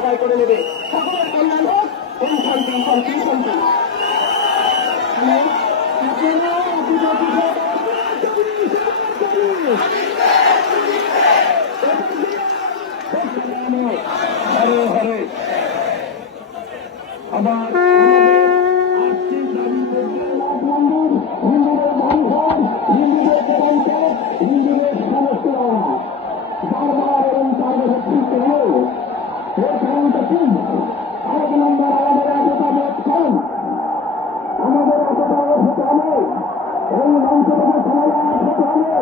আদায় করে নেবে সকলের কল্যাণ হোক এই শান্তি শান্তি হরে হরে আবার আর্থিক দাবি হিন্দুদের বাড়িঘর হিন্দুদের পঞ্চায়েত হিন্দুদের সমস্ত বারবার এবং সার্বভৌমত্ব হল এর কারণটা কি এক নম্বর আমাদের এতটা মত কম আমাদের এতটা অর্থ কমে এই মঞ্চ থেকে শোনা যায় অর্থ কমে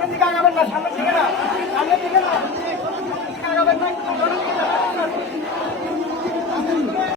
সামনের দিকে আগাবেন না সামনের